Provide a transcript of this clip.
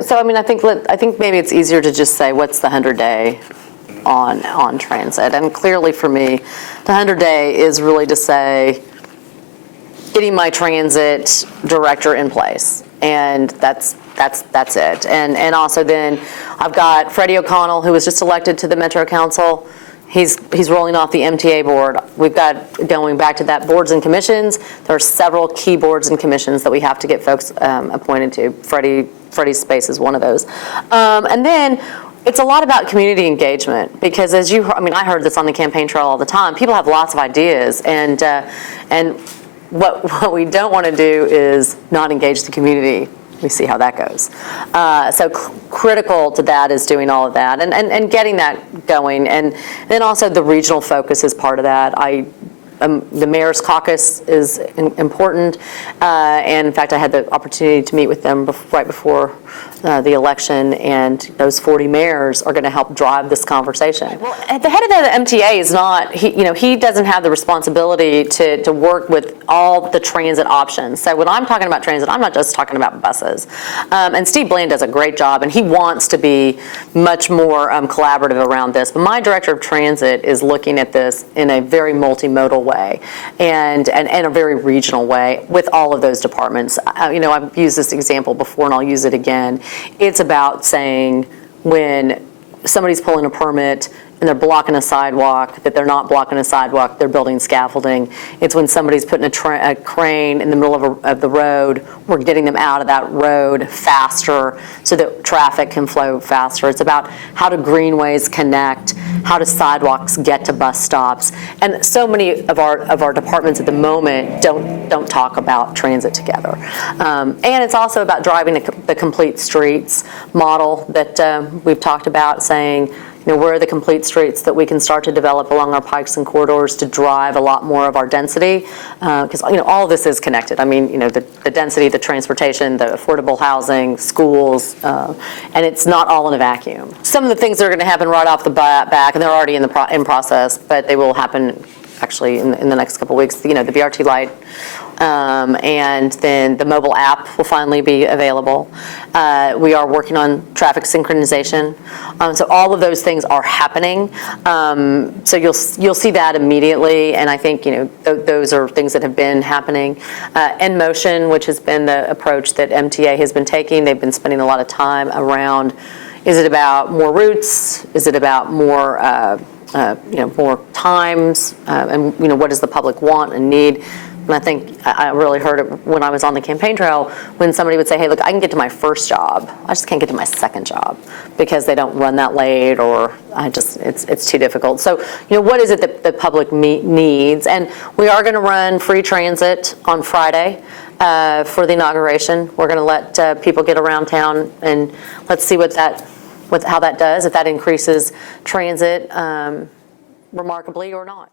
So I mean, I think maybe it's easier to just say what's the 100-day on transit, and clearly for me, the 100-day is really to say getting my transit director in place, and that's it. And also then I've got Freddie O'Connell, who was just elected to the Metro Council. He's rolling off the MTA board. We've got, going back to that, boards and commissions. There are several key boards and commissions that we have to get folks appointed to. Freddie's space is one of those. And then it's a lot about community engagement, because as I heard this on the campaign trail all the time. People have lots of ideas, and what we don't want to do is not engage the community. We see how that goes. So critical to that is doing all of that and getting that going. And then also the regional focus is part of that. The mayor's caucus is important. And in fact, I had the opportunity to meet with them right before the election, and those 40 mayors are going to help drive this conversation. Well, at the head of the MTA is not, he doesn't have the responsibility to work with all the transit options. So when I'm talking about transit, I'm not just talking about buses. And Steve Bland does a great job, and he wants to be much more collaborative around this. But my director of transit is looking at this in a very multimodal way and a very regional way with all of those departments. I've used this example before, and I'll use it again. It's about saying when somebody's pulling a permit and they're blocking a sidewalk, that they're not blocking a sidewalk, they're building scaffolding. It's when somebody's putting a crane in the middle of the road, we're getting them out of that road faster so that traffic can flow faster. It's about how do greenways connect, how do sidewalks get to bus stops. And so many of our departments at the moment don't talk about transit together. And it's also about driving the complete streets model that we've talked about, saying, where are the complete streets that we can start to develop along our pikes and corridors to drive a lot more of our density? Because all of this is connected. I mean, the density, the transportation, the affordable housing, schools, and it's not all in a vacuum. Some of the things that are going to happen right off the back, and they're already in process, but they will happen actually in the next couple of weeks. The BRT light. And then the mobile app will finally be available. We are working on traffic synchronization. So all of those things are happening. So you'll see that immediately, and I think those are things that have been happening. In motion, which has been the approach that MTA has been taking. They've been spending a lot of time around, is it about more routes? Is it about more more times? And what does the public want and need? And I think I really heard it when I was on the campaign trail, when somebody would say, hey, look, I can get to my first job. I just can't get to my second job because they don't run that late, or it's too difficult. So, what is it that the public needs? And we are going to run free transit on Friday for the inauguration. We're going to let people get around town, and let's see how that does, if that increases transit remarkably or not.